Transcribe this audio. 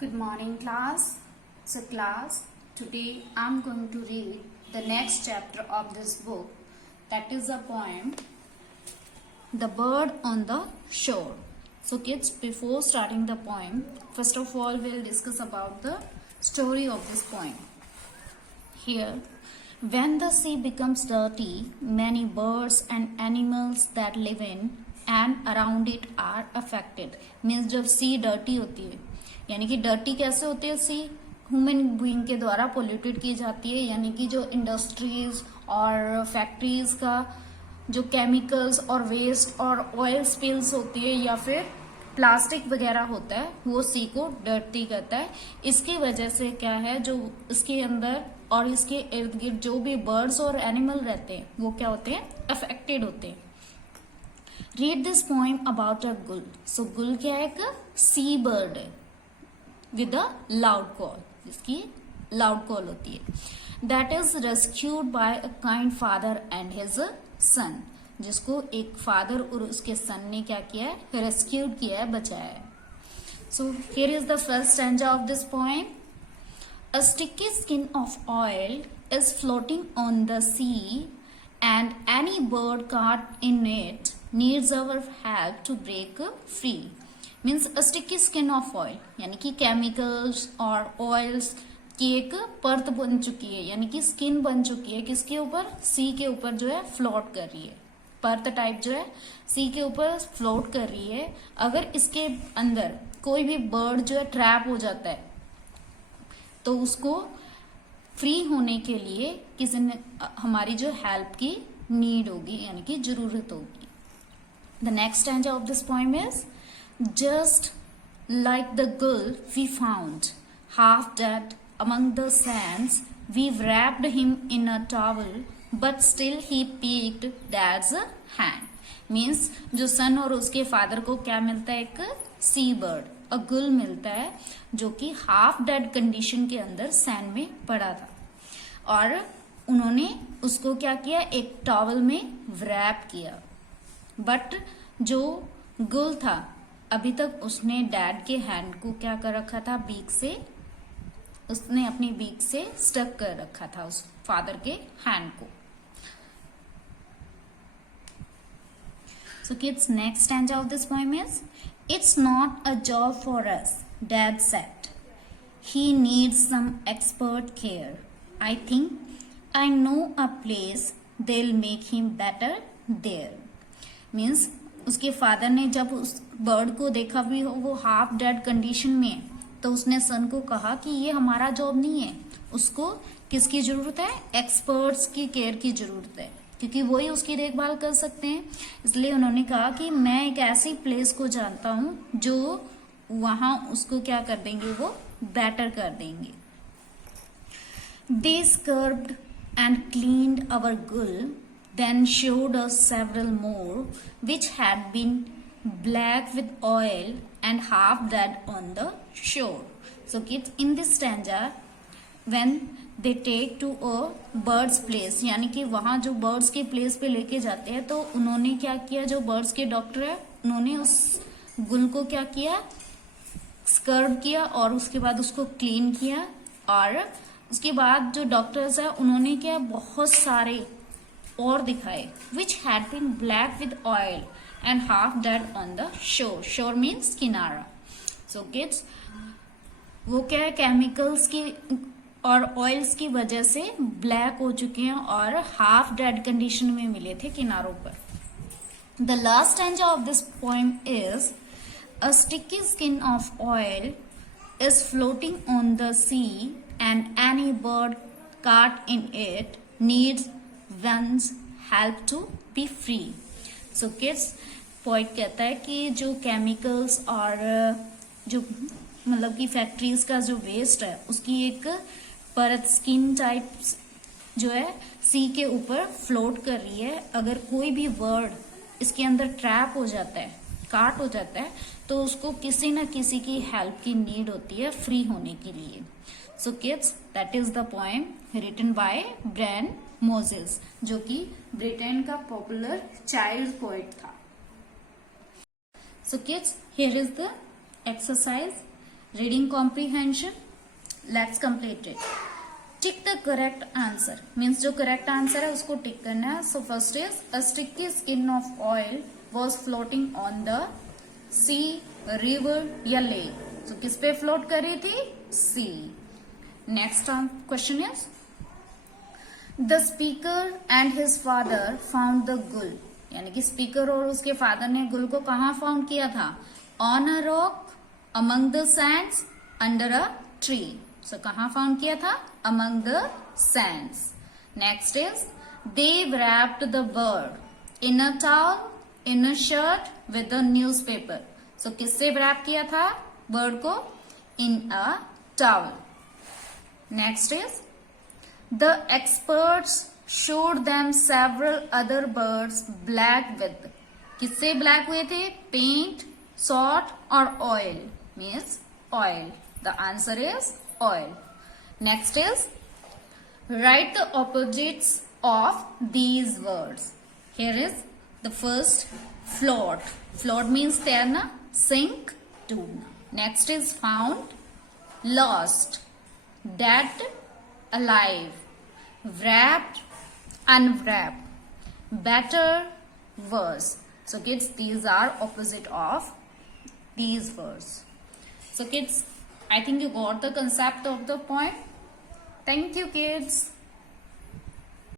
Good morning, class. So, class, today I'm going to read the next chapter of this book. That is a poem, The Bird on the Shore. So, kids, before starting the poem, first of all, we'll discuss about the story of this poem. Here, when the sea becomes dirty, many birds and animals that live in and around it are affected. Means जब sea dirty होती है, यानी कि dirty कैसे होती है सी, human being के द्वारा पोल्यूटेड की जाती है, यानी कि जो इंडस्ट्रीज और फैक्ट्रीज का जो केमिकल्स और वेस्ट और ऑयल स्पिल्स होती है या फिर प्लास्टिक वगैरह होता है वो सी को डर्टी करता है. इसकी वजह से क्या है, जो इसके अंदर और इसके इर्द गिर्द जो भी बर्ड्स और एनिमल रहते हैं वो क्या होते हैं, अफेक्टेड होते हैं. Read this poem about a गुल. सो गुल क्या है, एक सी बर्ड है with a loud call, जिसकी loud call होती है. That is rescued by a kind father and his son, जिसको एक फादर और उसके सन ने क्या किया है, रेस्क्यूड किया है, बचाया है. So here is the first stanza of this poem. A sticky skin of oil is floating on the sea and any bird caught in it needs our help to break free. Means sticky skin of oil, यानी कि chemicals और oils की एक परत बन चुकी है, यानी कि स्किन बन चुकी है. किसके ऊपर, सी के ऊपर जो है फ्लोट कर रही है, परत टाइप जो है सी के ऊपर फ्लोट कर रही है. अगर इसके अंदर कोई भी बर्ड जो है ट्रैप हो जाता है तो उसको फ्री होने के लिए किसी ने हमारी जो हेल्प की नीड होगी, यानी कि जरूरत होगी. The next stanza of this poem is Just like the gull we found, half dead among the sands, we've wrapped him in a towel, but still he peeked Dad's hand. Means जो सन और उसके father को क्या मिलता है, एक सी bird, अ गुल मिलता है, जो कि हाफ डेड कंडीशन के अंदर सैंड में पड़ा था और उन्होंने उसको क्या किया, एक टॉवल में व्रैप किया. बट जो गुल था अभी तक उसने डैड के हैंड को क्या कर रखा था, बीक से, उसने अपनी बीक से स्टक कर रखा था उस फादर के हैंड को. So kids, next stanza of this poem is, it's not a job for us, dad said, he needs some expert care. I think I know a place they will make him better there. Means उसके father ने जब उस bird को देखा भी हो वो half dead condition में, तो उसने सन को कहा कि ये हमारा जॉब नहीं है, उसको किसकी जरूरत है, एक्सपर्ट्स की केयर की जरूरत है, क्योंकि वही उसकी देखभाल कर सकते हैं. इसलिए उन्होंने कहा कि मैं एक ऐसी प्लेस को जानता हूं जो वहां उसको क्या कर देंगे, वो बेटर कर देंगे. दे स्क्रब्ड एंड क्लीन्ड अवर गुल, then showed us several more which had been black with oil and half dead on the shore. So kids, in this stanza when they take to a bird's place, यानी कि वहां जो birds के place पे लेके जाते हैं, तो उन्होंने क्या किया, जो बर्ड्स के डॉक्टर है उन्होंने उस गुल को क्या किया, स्क्रब किया और उसके बाद उसको क्लीन किया. और उसके बाद जो डॉक्टर्स है उन्होंने क्या, बहुत सारे और दिखाए, which had been black with oil and half dead on the shore. Shore means किनारा. So kids, वो क्या है, केमिकल्स की और ऑयल्स की वजह से ब्लैक हो चुके हैं और हाफ डेड कंडीशन में मिले थे किनारों पर. The last stanza of this poem is, a sticky skin of oil is floating on the sea and any bird caught in it needs one's help to be free. So kids, poet कहता है कि जो chemicals और जो मतलब कि factories का जो वेस्ट है उसकी एक परत, स्किन टाइप जो है सी के ऊपर फ्लोट कर रही है. अगर कोई भी बर्ड इसके अंदर ट्रैप हो जाता है, काट हो जाता है, तो उसको किसी न किसी की हेल्प की नीड होती है फ्री होने के लिए. So kids, that is the poem written by Brian Moses, जो कि ब्रिटेन का पॉपुलर चाइल्ड पोएट था. So kids, here is the exercise. Reading comprehension. Let's complete it. Tick the correct answer. Means जो correct answer है उसको tick करना है. So first is a sticky skin of oil was floating on the sea, river या lake. So किस पे float कर रही थी? Sea. Next question is the speaker and his father found the gul. यानी कि स्पीकर और उसके फादर ने गुल को कहाँ फाउंड किया था? On a rock, among the sands, under a tree. So कहाँ फाउंड किया था? Among the sands. Next is they wrapped the bird in a towel, in a shirt, with a newspaper. सो किससे wrap किया था bird को? इन अ towel. Next is the experts showed them several other birds black with. किससे black हुए थे? Paint, salt or oil? Means oil. The answer is oil. Next is write the opposites of these words. Here is the first float. Float means तैरना, sink, Dumna. Next is found, lost, dead, alive, wrapped, unwrapped, better, worse. So kids, these are opposite of these words. So kids, I think you got the concept of the point. Thank you kids.